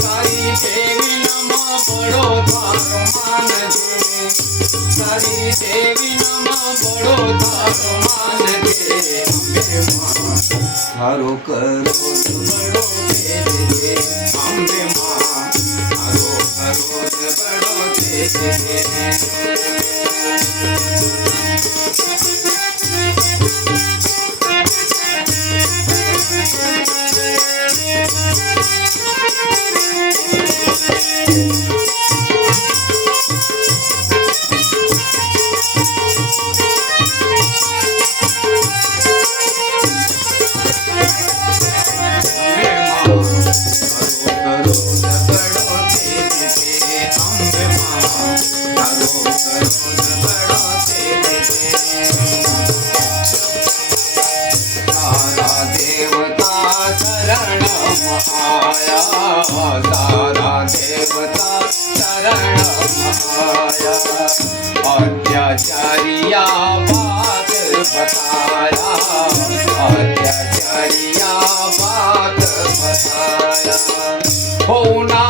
તારી દેવી નમ બડો તારો માનજે તારી દેવી નમ બડો તારો માનજે અંબે માં તારો કરોડ બડો તેજે અંબે માં તારો કરોડ બડો તેજે तारा देवता शरण आया अत्याचारिया बात बताया अत्याचारिया बात बताया होना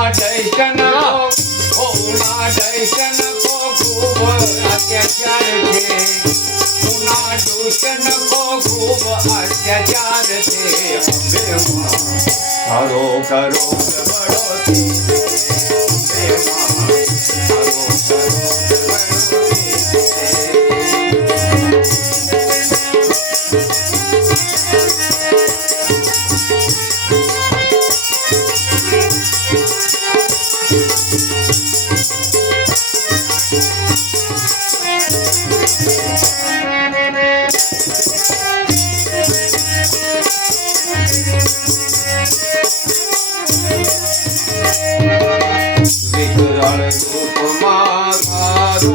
दर्शन को खूब अत्याचार थे होना दूषण को खूब अत्याचार थे अंबे मां तारो करो बड़ो अंबे मां तारो करो बड़ो विकराल रूप मां थारो